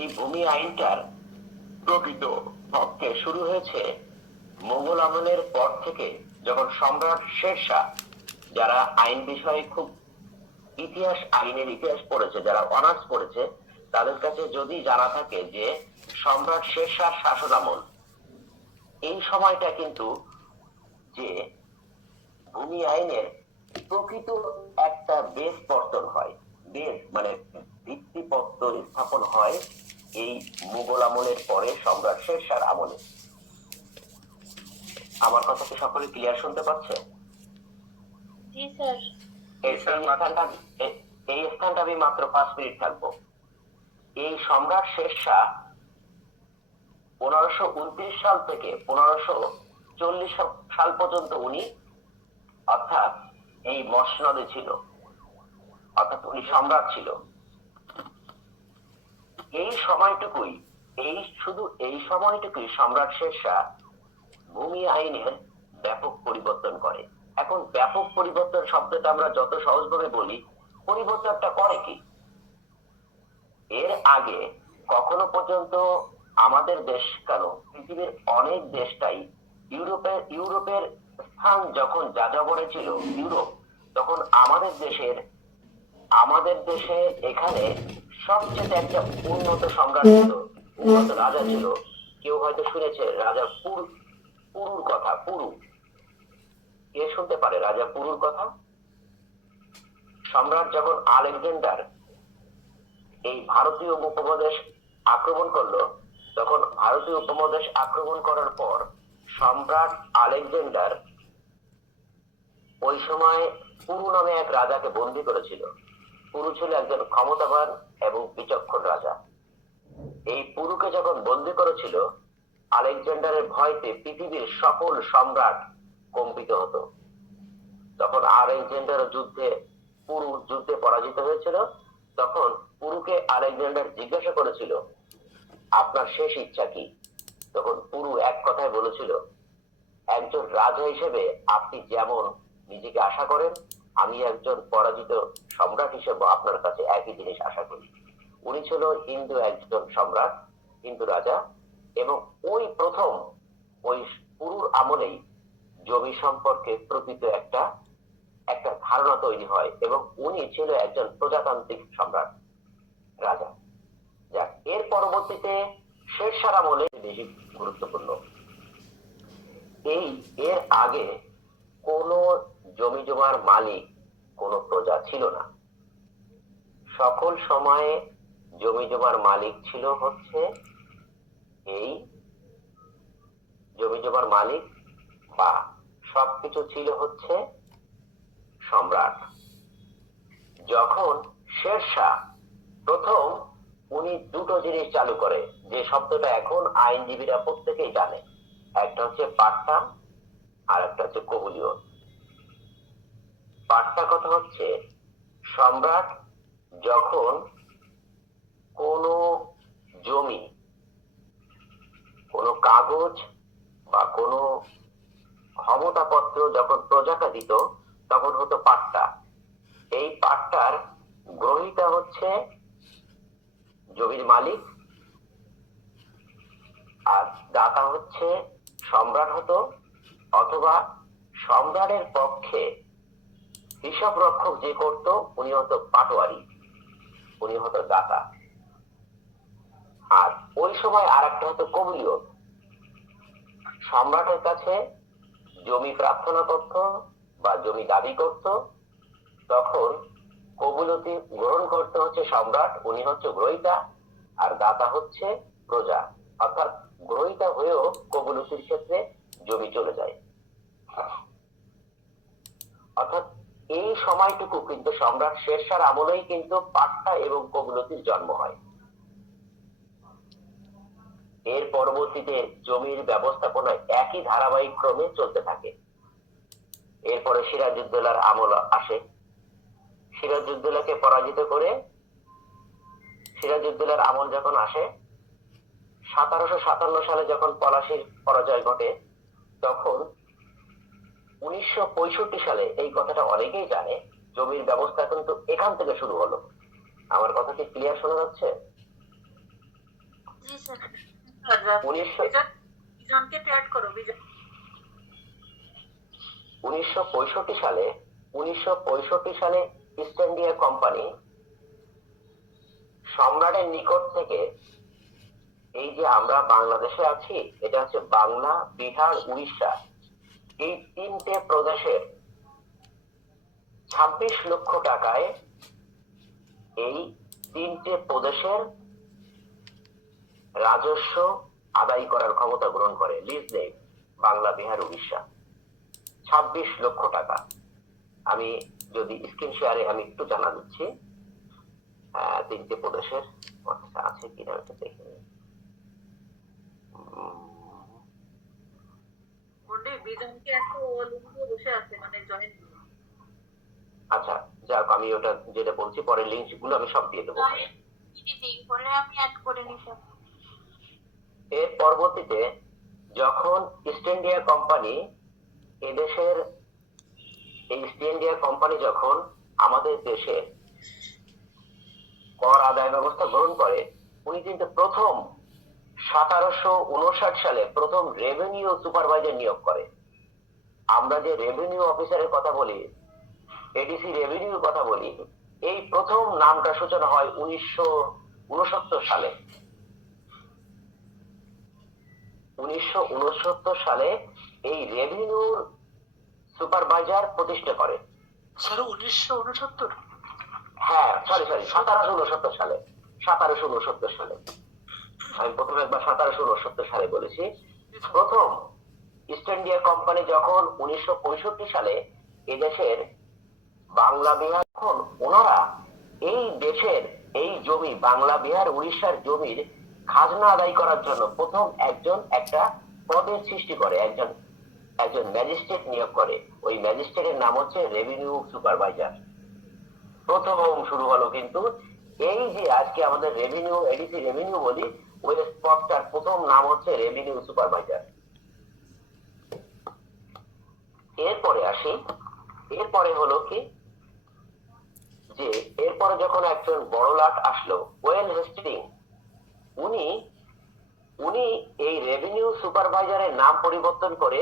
এই ভূমি আইনটার প্রকৃত পক্ষে শুরু হয়েছে মোগল আমলের পর থেকে, যখন সম্রাট শেরশাহ, যারা আইন বিষয়ে খুব আইনের ইতিহাস পড়েছে, যারা অনার্স পড়েছে, তাদের কাছে যদি জানা থাকে যে সম্রাট শেরশাহ শাসন আমল, এই সময়টা কিন্তু যে ভূমি আইনের প্রকৃত একটা বেস পত্তন হয়, বেস মানে ভিত্তিপত্তর স্থাপন হয় এই মুঘল আমলের পরে সম্রাট শেরশাহর আমলে। আমার কথা কি সকলে ক্লিয়ার শুনতে পাচ্ছে? জি স্যার। এই স্থানটা আমি মাত্র 5 মিনিট থাকবো। এই সম্রাট শেরশাহ 1529 সাল থেকে 1540 সাল পর্যন্ত উনি অর্থাৎ এই মসনদে ছিল, অর্থাৎ উনি সম্রাট ছিল। এই সময়টুকুই এই সময়টুকুই সম্রাট শেরশাহ ভূমি আইনের ব্যাপক পরিবর্তন করে। এখন ব্যাপক পরিবর্তন শব্দটা আমরা যত সহজভাবে বলি, পরিবর্তনটা করে কি? এর আগে কখনো পর্যন্ত আমাদের দেশ কেন, পৃথিবীর অনেক দেশটাই ইউরোপের স্থান যখন যাযাবরে ছিল ইউরোপ, তখন আমাদের দেশে এখানে সবচেয়ে একটা উন্নত সম্রাট ছিল, উন্নত রাজা ছিল। কেউ হয়তো শুনেছে রাজা পুরুর কথা। কে শুনতে পারে রাজা পুরুর কথা? সম্রাট যখন আলেকজান্ডার এই ভারতীয় উপমহাদেশ আক্রমণ করলো, তখন ভারতীয় উপমহাদেশ আক্রমণ করার পর সম্রাট আলেকজান্ডার ওই সময় পুরু নামে এক রাজাকে বন্দী করেছিল। পুরু ছিল একজন ক্ষমতাবান এবং বিচক্ষণ রাজা। এই পুরুকে যখন বন্দী করেছিল, আলেকজান্ডারের ভয়তে পৃথিবীর সকল সম্রাট কম্পিত হতো। তখন আলেকজান্ডার যুদ্ধে পরাজিত হয়েছিল। তখন পুরুকে আলেকজান্ডার জিজ্ঞাসা করেছিল, আপনার শেষ ইচ্ছা কি? তখন পুরু এক কথায় বলেছিল, একজন রাজা হিসেবে আপনি যেমন নিজেকে আশা করেন, আমি একজন পরাজিত সম্রাট হিসেবে আপনার কাছে একই জিনিস আশা করি। উনি ছিল হিন্দু একজন সম্রাট, হিন্দু রাজা, এবং ওই প্রথম ওই পুরুর আমলেই জমি সম্পর্কে প্রকৃত একটা ধারণা তৈরি হয়, এবং উনি ছিল একজন প্রজাতান্ত্রিক সম্রাট রাজা। যাক, এর পরবর্তীতে শেরশাহ আমলে বেশি গুরুত্বপূর্ণ। এর আগে কোন জমি জমার মালিক কোন প্রজা ছিল না। সকল সময়ে জমি জমার মালিক ছিল হচ্ছে জমি জমার মালিক বা সবকিছু ছিল হচ্ছে সম্রাট। যখন শেরশাহ প্রথম উনি দুটো জিনিস চালু করে, যে শব্দটা এখন আইনজীবীরা প্রত্যেকেই জানে, একটা হচ্ছে পাট্টা আর একটা হচ্ছে কবুলিয়ত। পাট্টা কথা হচ্ছে সম্রাট যখন কোন জমি, কোন কাগজ বা কোন ক্ষমতাপত্র যখন প্রজাকে দিত, তখন হতো পাট্টা। এই পাট্টার গ্রহীতা হচ্ছে জমির মালিক, আর দাতা হচ্ছে সম্রাট হতো, অথবা সম্রাটের পক্ষে হিসাব রক্ষক যে করত উনি হতো পাটোয়ারি, উনি হতো দাতা। আর ওই সময় আর একটা হতো কবুলিয়ত। সম্রাটের কাছে জমি প্রার্থনা করত বা জমি দাবি করত, তখন কবুলতি গ্রহণ করতে হচ্ছে সম্রাট, উনি হচ্ছে গ্রহীতা, আর দাতা হচ্ছে প্রজা। অর্থাৎ গ্রহীতা হয়েও কবুলতির ক্ষেত্রে জমি চলে যায়। অর্থাৎ এই সময়টুকু কিন্তু সম্রাট শেরশাহর আমলেই কিন্তু পাট্টা এবং কবুলতির জন্ম হয়। এর পরবর্তীতে জমির ব্যবস্থাপনা একই ধারাবাহিক ক্রমে চলতে থাকে। এরপরে সিরাজউদ্দৌলার আমল আসে। সিরাজউদ্দৌলাকে পরাজিত করে সিরাজউদ্দৌলার আমল যখন আসে, 1757 সালে যখন পলাশীর পরাজয় ঘটে, তখন 1965 সালে, এই কথাটা অনেকেই জানে, জমির ব্যবস্থা কিন্তু এখান থেকে শুরু হলো। আমার কথা কি ক্লিয়ার শোনা যাচ্ছে? জি স্যার। 1965 সালে ইস্ট ইন্ডিয়া কোম্পানি সম্রাটের নিকট থেকে এই যে আমরা বাংলাদেশে আছি, এটা হচ্ছে বাংলা, বিহার, উড়িষ্যা, এই তিনটে প্রদেশের 26 লক্ষ টাকায় এই তিনটে প্রদেশের রাজস্ব আদায় করার ক্ষমতা গ্রহণ করে, লিজ নেই বাংলা, বিহার, উড়িষ্যা। 26 লক্ষ টাকা। আমি যদি স্ক্রিন শেয়ারে আমি একটু জানা দিচ্ছি তিনটে প্রদেশের আছে কিনা এটা দেখে নিই। আচ্ছা যাক, আমি ওটা যেটা বলছি পরে লিঙ্ক গুলো আমি সব দিয়ে দেবো। এর পরবর্তীতে যখন ইস্ট ইন্ডিয়া কোম্পানি এদেশের ইস্ট ইন্ডিয়া কোম্পানি যখন আমাদের দেশে কর আদায় ব্যবস্থা গ্রহণ করে, উনি কিন্তু প্রথম 1759 সালে প্রথম রেভিনিউ সুপারভাইজার নিয়োগ করে। আমরা যে রেভিনিউ অফিসারের কথা বলি, এডিসি রেভিনিউর কথা বলি, এই প্রথম নামটা সূচনা হয় 1969 সালে। 1969 সালে এই রেভিনিউর সুপারভাইজার প্রতিষ্ঠা করে। স্যার 1969? হ্যাঁ সরি 1769 সালে। 1769 সালে, আমি প্রথমে একবার 1769 সালে বলেছি। প্রথম ইস্ট ইন্ডিয়া কোম্পানি যখন 1965 সালে এদেশের বাংলা, বিহার, তখন ওনারা এই দেশের এই জমি বাংলা, বিহার, উড়িষ্যার জমির খাজনা আদায় করার জন্য প্রথম একটা পদের সৃষ্টি করে, একজন ম্যাজিস্ট্রেট নিয়োগ করে। ওই ম্যাজিস্ট্রেটের নাম হচ্ছে রেভিনিউ সুপারভাইজার। প্রথম শুরু হলো কিন্তু এই যে আজকে আমাদের রেভিনিউ, এডিসি রেভিনিউ বলি, ওই স্পটটার প্রথম নাম হচ্ছে রেভিনিউ সুপারভাইজার। এরপরে আসি, এরপরে হলো কি যে এরপরে যখন একজন বড় লাট আসলো ওয়েন হেস্টিং, উনি এই রেভিনিউ সুপারভাইজারের নাম পরিবর্তন করে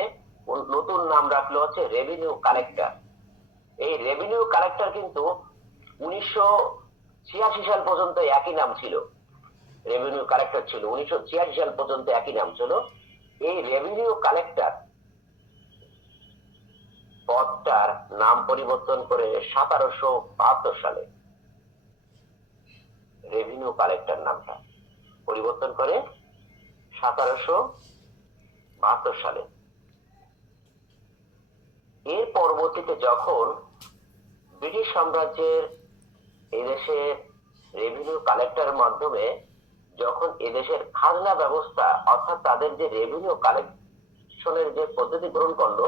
নতুন নাম রাখলো হচ্ছে রেভিনিউ কালেক্টর। এই রেভিনিউ কালেক্টর কিন্তু 1986 সাল পর্যন্ত একই নাম ছিল, রেভিনিউ কালেক্টর ছিল 1986 সাল পর্যন্ত একই নাম ছিল। এই রেভিনিউ কালেক্টর পদটার নাম পরিবর্তন করে 1772 সালে রেভিনিউ কালেক্টর নামটা পরিবর্তন করে 1772 সালে। এর পরবর্তীতে যখন ব্রিটিশ সাম্রাজ্যের এদেশে রেভিনিউ কালেক্টরের মাধ্যমে যখন এদেশের খাজনা ব্যবস্থা অর্থাৎ তাদের যে রেভিনিউ কালেকশনের যে পদ্ধতি গ্রহণ করলো,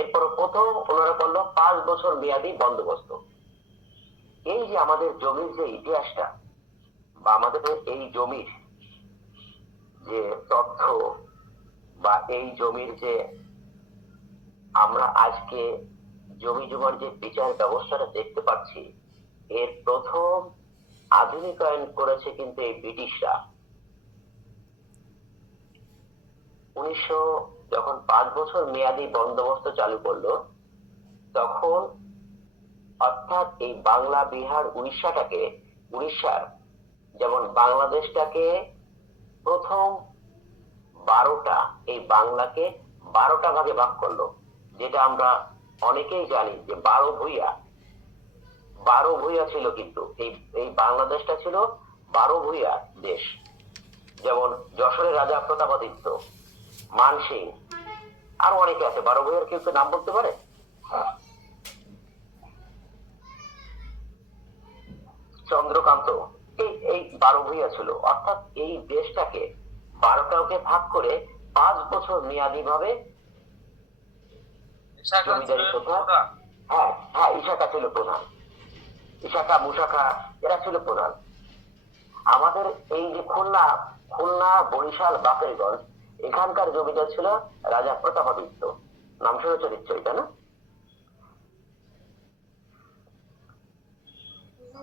এরপর প্রথম ওনারা করলো 5 বছর মেয়াদী বন্দোবস্ত। এই যে আমাদের জমির যে ইতিহাসটা বা আমাদের এই জমির যে তথ্য বা এই জমির যে আমরা আজকে জমি জমার যে বিচার ব্যবস্থাটা দেখতে পাচ্ছি, এর প্রথম আধুনিকায়ন করেছে কিন্তু এই ব্রিটিশরা। 1900 যখন 5 বছর মেয়াদী বন্দোবস্ত চালু করলো, তখন অর্থাৎ এই বাংলা, বিহার, উড়িষ্যার যেমন বাংলাদেশটাকে প্রথম 12টা, এই বাংলাকে 12টা ভাগে ভাগ করলো, যেটা আমরা অনেকেই জানি যে 12 ভূঁইয়া ছিল। কিন্তু এই বাংলাদেশটা ছিল 12 ভূঁইয়া দেশ। যেমন যশোরের রাজা প্রতাপাদিত্য, মানসিং, আরো অনেকে আছে। 12 ভূঁইয়ার কেউ নাম বলতে পারে? চন্দ্রকান্ত, এই 12 ভূঁইয়া ছিল। অর্থাৎ এই দেশটাকে 12টাকে ভাগ করে 5 বছর মেয়াদী ভাবে জমিদারি প্রথা, হ্যাঁ ইশাখা ছিল প্রধান, ইশাখা, মুশাখা এরা ছিল প্রধান। আমাদের এই যে খুলনা, বরিশাল, বাকেরগঞ্জ, এখানকার জমিদার ছিল রাজা প্রতাপাদিত্য। নাম শুনেছ নিশ্চয়ই, তাই না?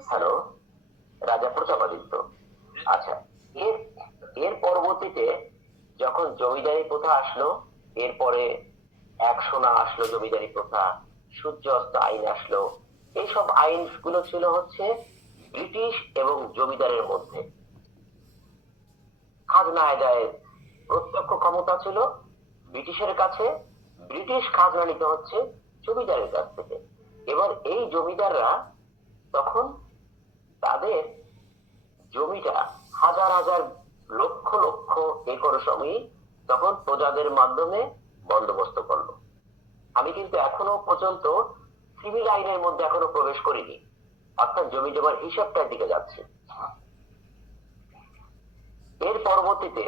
হ্যালো, রাজা প্রতাপাদিত্য। আচ্ছা, এর পরবর্তীতে যখন জমিদারি প্রথা আসলো, এরপরে এক সোনা আসলো, জমিদারি প্রথা, সূর্য অস্ত আইন আসলো। এইসব আইনগুলো ছিল হচ্ছে ব্রিটিশ এবং জমিদারের মধ্যে। খাজনা আদায়ের প্রত্যক্ষ ক্ষমতা ছিল ব্রিটিশের কাছে, ব্রিটিশ খাজনা নিতে হচ্ছে জমিদারের কাছ থেকে। এবার এই জমিদাররা তখন তাদের জমিটা হাজার হাজার লক্ষ লক্ষ একর জমি তখন প্রজাদের মাধ্যমে বন্দোবস্ত করলো। আমি কিন্তু এখনো পর্যন্ত সিভিল আইনের মধ্যে এখনো প্রবেশ করিনি, অর্থাৎ জমি জমার হিসাবটার দিকে যাচ্ছে। এর পরবর্তীতে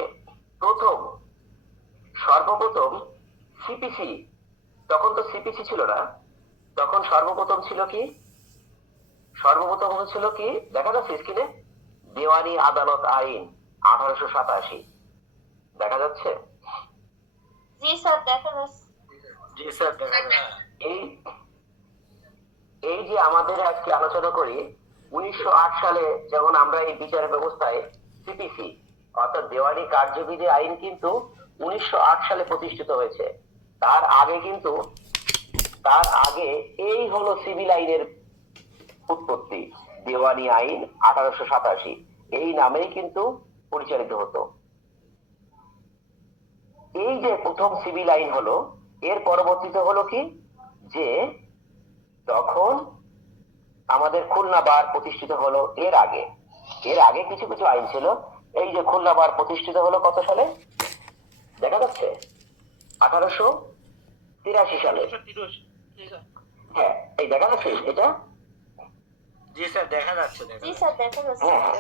সর্বপ্রথম সিপিসি, তখন তো সিপিসি ছিল না, তখন সর্বপ্রথম ছিল কি, সর্বপ্রথম হয়েছিল কি দেখা যাচ্ছে স্ক্রিনে, দেওয়ানি আদালত আইন 1887। দেখা যাচ্ছে? জি স্যার দেখা যাচ্ছে। জি স্যার দেখা যাচ্ছে। এই এই যে আমাদের আজকে আলোচনা করি 1908 সালে যেমন আমরা এই বিচার ব্যবস্থায় সিপিসি অর্থাৎ দেওয়ানি কার্যবিধি আইন কিন্তু 1908 সালে প্রতিষ্ঠিত হয়েছে। তার আগে এই হলো সিভিল আইনের উৎপত্তি। দেওয়ানি আইন 1887 এই নামেই কিন্তু পরিচালিত হতো। এই যে প্রথম সিভিল আইন হলো, এর পরবর্তীতে হলো কি যে তখন আমাদের খুলনা বার প্রতিষ্ঠিত হলো। এর আগে কিছু কিছু আইন ছিল। এই যে খুলনা বার প্রতিষ্ঠিত হলো কত সালে দেখা যাচ্ছে? 1883 সালে। হ্যাঁ, এই দেখা যাচ্ছে এটা। জি স্যার দেখা যাচ্ছে। জি স্যার দেখা যাচ্ছে। হ্যাঁ,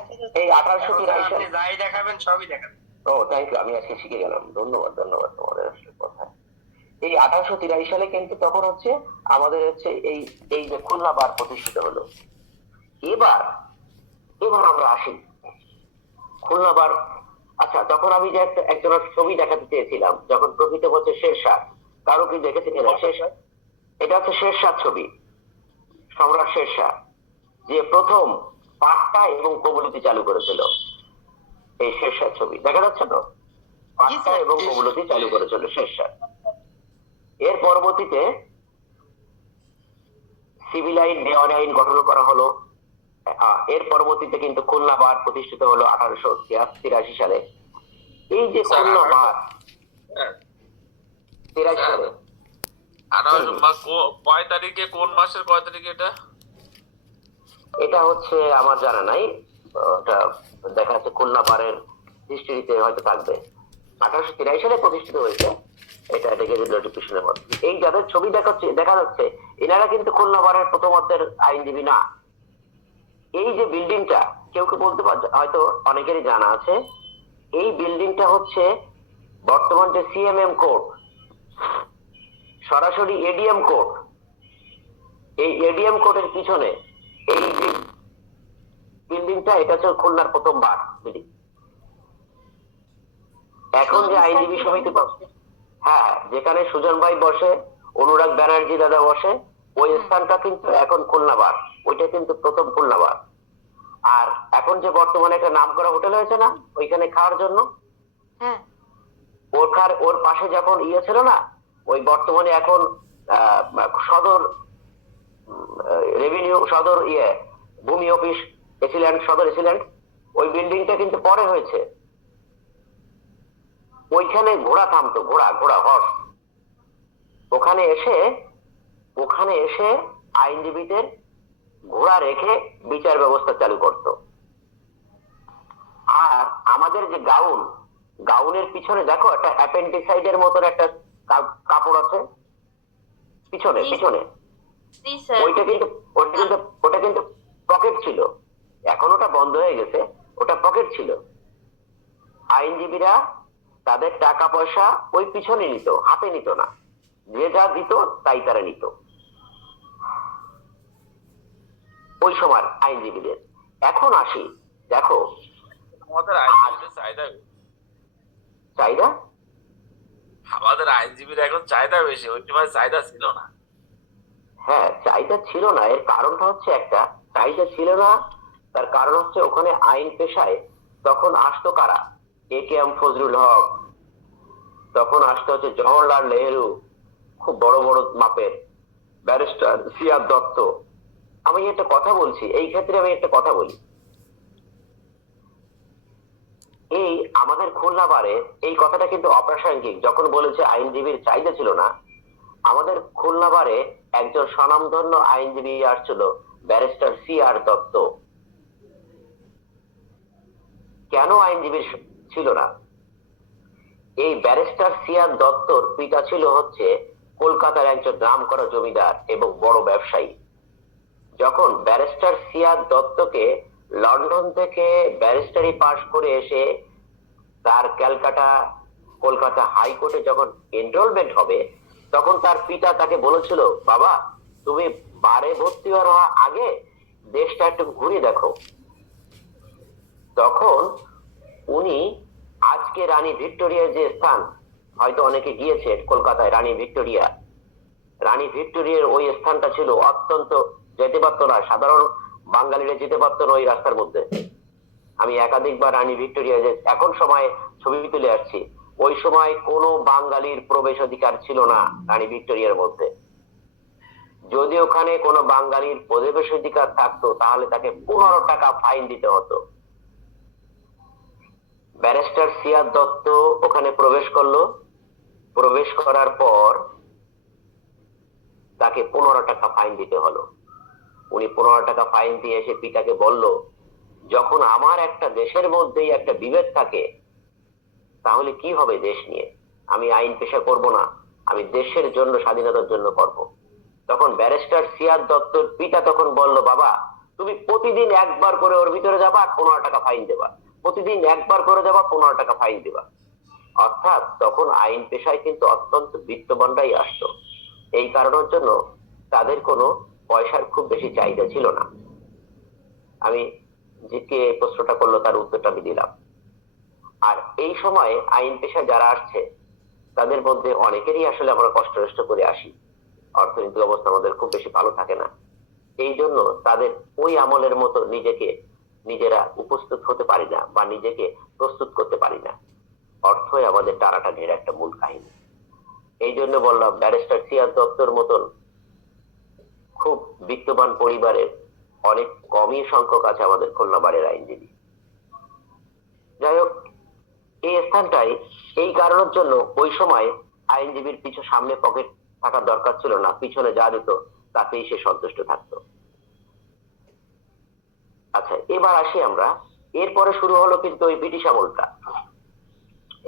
এই 1883 আপনি যাই দেখাবেন সবই দেখাবেন। ও থ্যাংক ইউ, আমি আজকে শিখে গেলাম। ধন্যবাদ তোমাদের আসলে কথা। এই 1883 সালে কিন্তু তখন হচ্ছে আমাদের হচ্ছে এই যে খুলনা বার প্রতিষ্ঠিত হলো। এবার আমরা আসি খুলনা বার। আচ্ছা, তখন আমি যে একজনের ছবি দেখাতে চেয়েছিলাম, যখন প্রকৃত হচ্ছে শেরশাহ, কারো কি দেখেছে কিনা শেরশাহ? এটা হচ্ছে শেরশাহ ছবি, সম্রাট শেরশাহ যে প্রথম পাট্টা এবং কবুলিতি চালু করেছিল। এই শেরশাহ ছবি দেখা যাচ্ছে তো? পাট্টা এবং কবুলিতি চালু করেছিল শেরশাহ। এর পরবর্তীতে সিভিল আইন, দেওয়ানি আইন গঠন করা হলো। এর পরবর্তীতে কিন্তু খুলনা বার প্রতিষ্ঠিত হলো 1883 সালে। এই যে খুলনা বার 83 সালে, কয় তারিখে, কোন মাসের কয় তারিখে এটা হচ্ছে আমার জানা নাই, ওটা দেখা যাচ্ছে খুলনা বারের হিস্ট্রিতে হয়তো থাকবে। 1883 সালে প্রতিষ্ঠিত হয়েছে, এটা দেখে নোটিফিকেশনের মধ্যে। এই যাদের ছবি দেখা যাচ্ছে এনারা কিন্তু খুলনা বারের প্রথমার্ধের আইনজীবী না। এই যে বিল্ডিংটা, কেউ বলতে পারছে, হয়তো অনেকেরই জানা আছে, এই বিল্ডিংটা হচ্ছে বর্তমান যে সিএমএম কোর্ট, সরাসরি এডিএম কোর্ট, এই এডিএম কোর্টের পিছনে এই যে বিল্ডিংটা, এটা হচ্ছে খুলনার প্রথম বার বিল্ডিং। এখন যে আইনজীবী সমিতি, হ্যাঁ, যেখানে সুজন ভাই বসে, অনুরাগ ব্যানার্জি দাদা বসে, ওই স্থানটা কিন্তু এখন খুলনা বার, ওইটা কিন্তু প্রথম খুলনা বার। আর এখন যে বর্তমানে একটা নাম করা হোটেল হয়েছে না ওইখানে খাওয়ার জন্য, হ্যাঁ, ওর পাশে যখন ছিল না, ওই বর্তমানে এখন সদর রেভিনিউ, সদর ভূমি অফিস এসিল্যান্ড, সদর এসিল্যান্ড, ওই বিল্ডিংটা কিন্তু পরে হয়েছে। ওইখানে ঘোড়া থামতো, ঘোড়া হর্স, ওখানে এসে আইনজীবীদের ঘোড়া রেখে বিচার ব্যবস্থা চালু করত। আর আমাদের যে গাউনের পিছনে দেখো একটা অ্যাপেন্ডিসাইডের মতন একটা কাপড় আছে পিছনে, জি স্যার। ওটা কিন্তু পকেট ছিল, এখন ওটা বন্ধ হয়ে গেছে, ওটা পকেট ছিল। আইনজীবীরা তাদের টাকা পয়সা ওই পিছনে নিত, হাতে নিত না, যে যা দিত তাই তারা নিত ওই সময় আইনজীবীদের। এখন আসি, দেখো আমাদের আইনজীবীদের চাহিদা, আমাদের আইনজীবীর এখন চাহিদা বেশি, ওই সময় চাহিদা ছিল না। হ্যাঁ, চাহিদা ছিল না। এর কারণটা হচ্ছে একটা, চাহিদা ছিল না, তার কারণ হচ্ছে ওখানে আইন পেশায় তখন আসতো কারা, A.K.M. ফজলুল হক, তখন আসতে হচ্ছে জওহরলাল নেহেরু, খুব বড় বড় মাপের, ব্যারিস্টার সিআর দত্ত। আমি একটা কথা বলছি, এই ক্ষেত্রে আমি একটা কথা বলি, এই আমাদের খুলনা বারে এই কথাটা কিন্তু অপ্রাসঙ্গিক। যখন বলেছে আইনজীবীর চাহিদা ছিল না, আমাদের খুলনা বারে একজন স্বনামধন্য আইনজীবী আসছিল, ব্যারিস্টার সিআর দত্ত। কেন আইনজীবী ছিল না? এই ব্যারিস্টার সিআর দত্তর পিতা ছিল হচ্ছে কলকাতার একজন নামকরা জমিদার এবং বড় ব্যবসায়ী। যখন ব্যারিস্টার সিআর দত্তকে লন্ডন থেকে ব্যারিস্টারি পাশ করে এসে তার কলকাতা হাইকোর্টে যখন এনরোলমেন্ট হবে, তখন তার পিতা তাকে বলেছিল, বাবা তুমি বারে ভর্তি হওয়ার আগে দেশটা একটু ঘুরে দেখো। তখন উনি আজকে রানী ভিক্টোরিয়ার যে স্থান, হয়তো অনেকে গিয়েছে কলকাতায় রানী ভিক্টোরিয়ার ওই স্থানটা ছিল অত্যন্ত, যেতে পারতো না সাধারণ বাঙালিরা, যেতে পারতো না ওই রাস্তার মধ্যে। আমি একাধিকবার রানী ভিক্টোরিয়া যে এখন সময় ছবি তুলে আসছি, ওই সময় কোনো বাঙালির প্রবেশ অধিকার ছিল না রানী ভিক্টোরিয়ার মধ্যে। যদি ওখানে কোনো বাঙালির প্রবেশ অধিকার থাকতো তাহলে তাকে 15 টাকা ফাইন দিতে হতো। ব্যারিস্টার সিআর দত্ত ওখানে প্রবেশ করলো, প্রবেশ করার পর তাকে 15 টাকা ফাইন দিতে হলো। উনি 15 টাকা ফাইন দিয়ে এসে পিতাকে বলল, যখন আমার একটা দেশের মধ্যেই একটা বিভেদ থাকে, তাহলে কি হবে দেশ নিয়ে? আমি আইন পেশা করব না, আমি দেশের জন্য, স্বাধীনতার জন্য করব। তখন ব্যারিস্টার সিআর দত্তর পিতা তখন বলল, বাবা তুমি প্রতিদিন একবার করে ওর ভিতরে যাবা, 15 টাকা ফাইন দেবা, প্রতিদিন একবার করে যাবা, 15 টাকা ফাইন দেবা। অর্থাৎ তখন আইন পেশায় কিন্তু অত্যন্ত বিত্তবানরাই আসতো। এই কারণের জন্য তাদের কোনো পয়সার খুব বেশি চাহিদা ছিল না। আমি যে কে প্রশ্নটা করলো তার উত্তরটা আমি দিলাম। আর এই সময়ে আইন পেশা যারা আসছে তাদের মধ্যে অনেকেরই আসলে আমরা কষ্ট করে আসি, অর্থনৈতিক অবস্থা আমাদের খুব বেশি ভালো থাকে না। এই জন্য তাদের ওই আমলের মতো নিজেরা উপস্থিত হতে পারি না বা নিজেকে প্রস্তুত করতে পারি না। অর্থই আমাদের টানাটানির একটা মূল কাহিনী। এই জন্য বললাম, ব্যারিস্টার সিআর দত্তর মতন খুব বিত্তবান পরিবারের অনেক কমই সংখ্যক আছে আমাদের খুলনা বারের আইনজীবী। যাই হোক, এই স্থানটাই এই কারণের জন্য ওই সময় আইনজীবীর পিছু সামনে পকেট থাকার দরকার ছিল না, পিছনে যা দিত তাতেই সে সন্তুষ্ট থাকতো। আচ্ছা, এবার আসি আমরা, এরপরে শুরু হলো কিন্তু ওই ব্রিটিশ আমলটা।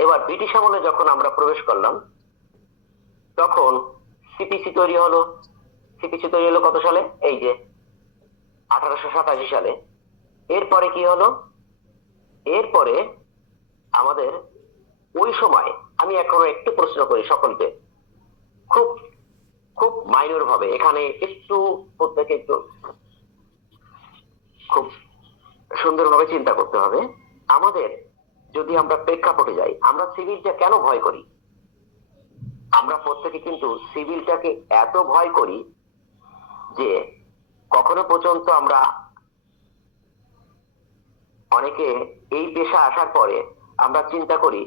এবার ব্রিটিশ আমলে যখন আমরা প্রবেশ করলাম, তখন সিপিসি তৈরি হলো। সিপিসি তৈরি হলো কত সালে? এই যে 1887 সালে। এরপরে কি হলো? এরপরে আমাদের ওই সময়, আমি এখনো একটু প্রশ্ন করি সকলকে, খুব খুব মাইনর ভাবে, এখানে একটু প্রত্যেকে একটু খুব সুন্দরভাবে চিন্তা করতে হবে। আমাদের যদি আমরা প্রেক্ষাপটে যাই, আমরা সিভিলটা কেন ভয় করি? আমরা প্রত্যেকে কিন্তু সিভিলটাকে এত ভয় করি যে কখনো পর্যন্ত আমরা, অনেকে এই পেশা আসার পরে আমরা চিন্তা করি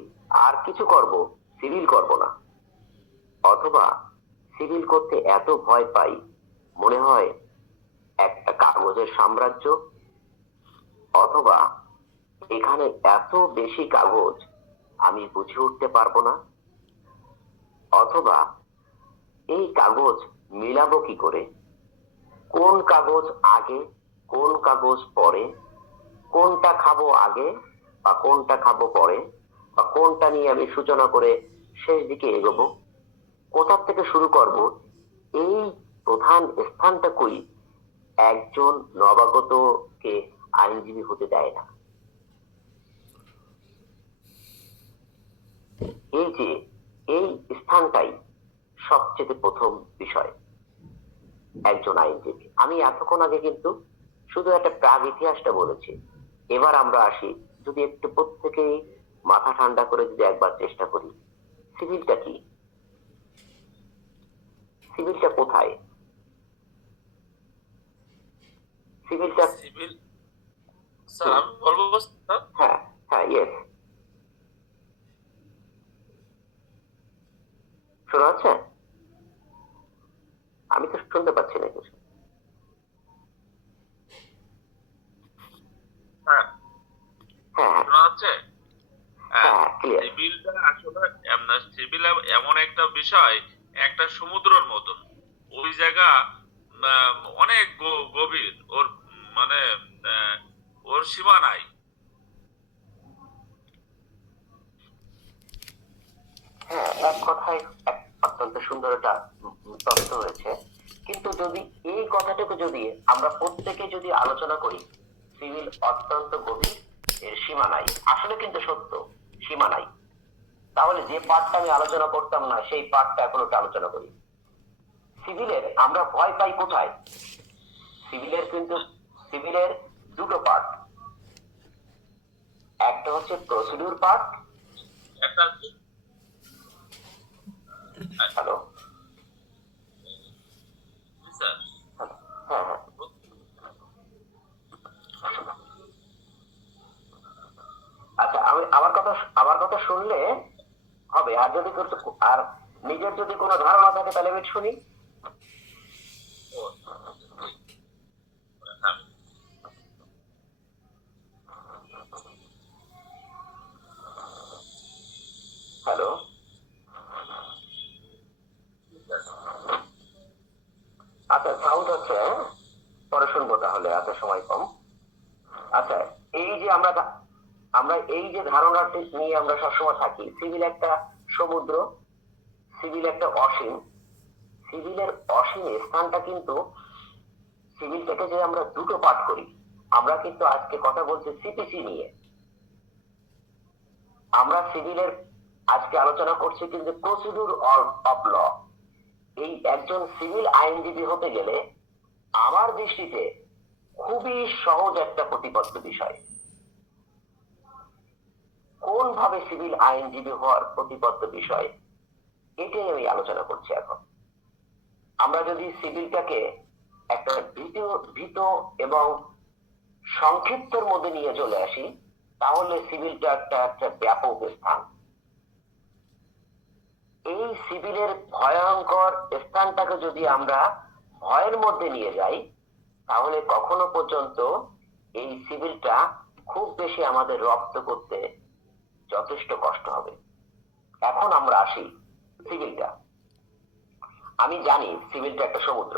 আর কিছু করব, সিভিল করব না, অথবা সিভিল করতে এত ভয় পাই, মনে হয় একটা কাগজের সাম্রাজ্য, অথবা এখানে এত বেশি কাগজ আমি বুঝে উঠতে পারবো না, অথবা এই কাগজ মিলাবো কি করে, কোন কাগজ আগে কোন কাগজ পরে, কোনটা খাবো আগে বা কোনটা খাবো পরে, বা কোনটা নিয়ে আমি সূচনা করে শেষ দিকে এগোবো, কোথা থেকে শুরু করব, এই প্রধান স্থানটা কই একজন নবাগতকে আইনজীবী হতে দেয় না। এই যে এই স্থানটাই সবচেয়ে প্রথম বিষয় একজন আইনজীবী। আমি এতক্ষণ আগে কিন্তু শুধু একটা প্রাগ ইতিহাসটা বলেছি। এবার আমরা আসি, যদি একটু প্রত্যেকেই মাথা ঠান্ডা করে যদি একবার চেষ্টা করি, সিভিলটা কি, সিভিলটা কোথায়, সিভিলটা সিভিল, স্যার আমি বলবো স্যার। হ্যাঁ হ্যাঁ, ইয়েস, শোনা যাচ্ছে? আমি তো শুনতে পাচ্ছি না কিছু। হ্যাঁ, হ্যাঁ শোনা যাচ্ছে? হ্যাঁ, হ্যাঁ ক্লিয়ার। সিভিলটা আসলে সিভিল এমন একটা বিষয়, একটা সমুদ্রের মতন। ওই জায়গা অনেক গভীর, ওর মানে ওর সীমা নাই। হ্যাঁ, এক কথায় এক অত্যন্ত সুন্দর একটা তথ্য হয়েছে। কিন্তু যদি এই কথাটুকু যদি আমরা প্রত্যেকে যদি আলোচনা করি, সিভিল অত্যন্ত গভীর, এর সীমা নাই, আসলে কিন্তু সত্য, সীমা নাই। তাহলে যে পার্টটা আমি আলোচনা করতাম না সেই পার্টটা এখন একটু আলোচনা করি। সিভিলের আমরা ভয় পাই কোথায়? সিভিলের দুটো পার্ট, একটা হচ্ছে প্রসিডিউর পার্ট। একটা হ্যালো, স্যার, হ্যাঁ হ্যাঁ, আচ্ছা আমি আমার কথা শুনলে হবে, আর যদি আর নিজের যদি কোনো ধারণা থাকে তাহলে আমি শুনি। হ্যালো, আচ্ছা সাউন্ড হচ্ছে, পরে শুনবো তাহলে, আচ্ছা সময় কম। আচ্ছা, এই যে আমরা এই যে ধারণাটি নিয়ে আমরা সবসময় থাকি, সিভিল একটা সমুদ্র, সিভিল একটা অসীম। সিভিলের অসীম স্থানটা কিন্তু, সিভিলটাকে যে আমরা দুটো পাঠ করি, আমরা কিন্তু আজকে কথা বলছি সিপিসি নিয়ে। আমরা সিভিলের আজকে আলোচনা করছি কিন্তু প্রসিডিউর অফ ল। এই একজন সিভিল আইনজীবী হতে গেলে আমার দৃষ্টিতে খুবই সহজ একটা প্রতিপত্ত বিষয়। কোন ভাবে সিভিল আইনজীবী হওয়ার প্রতিপত্ত বিষয়, এটাই আমি আলোচনা করছি এখন। আমরা যদি সিভিলটাকে একটা ভীত এবং সংক্ষিপ্তর মধ্যে নিয়ে চলে আসি, তাহলে সিভিলটা একটা ব্যাপক স্থান। এই সিভিলের ভয়ঙ্কর স্থানটাকে যদি আমরা ভয়ের মধ্যে নিয়ে যাই, তাহলে কখনো পর্যন্ত এই সিভিলটা খুব বেশি আমাদের রপ্ত করতে যথেষ্ট কষ্ট হবে। এখন আমরা আসি সিভিলটা। আমি জানি সিভিলটা একটা সমুদ্র,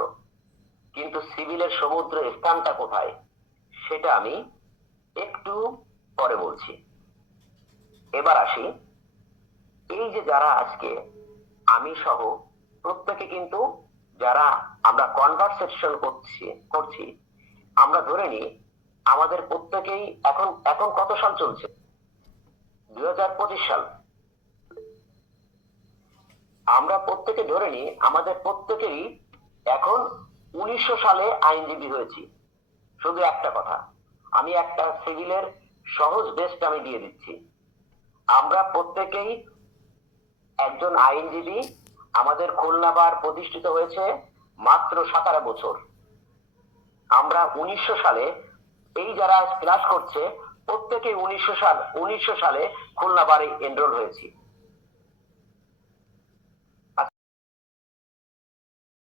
কিন্তু সিভিলের সমুদ্র স্থানটা কোথায় সেটা আমি একটু পরে বলছি। এবার আসি, এই যে যারা আজকে আমি সহ প্রত্যেকে কিন্তু যারা আমরা কনভারসেশন করছি, আমরা ধরে নিই আমাদের প্রত্যেকেই এখন এখন কত সাল চলছে? 2025 সাল। আমরা প্রত্যেকে ধরে নিই আমাদের প্রত্যেকেই এখন 1900 সালে আইনজীবী হয়েছি। শুধু একটা কথা, আমি একটা সিভিলের সহজ বেস্ট আমি দিয়ে দিচ্ছি। আমরা প্রত্যেকেই একজন আইনজীবী, আমাদের খুলনা বার প্রতিষ্ঠিত হয়েছে মাত্র 17 বছর। আমরা 1900 সালে, এই যারা ক্লাস করছে প্রত্যেকেই 1900 সালে খুলনা বারে এনরোল হয়েছি।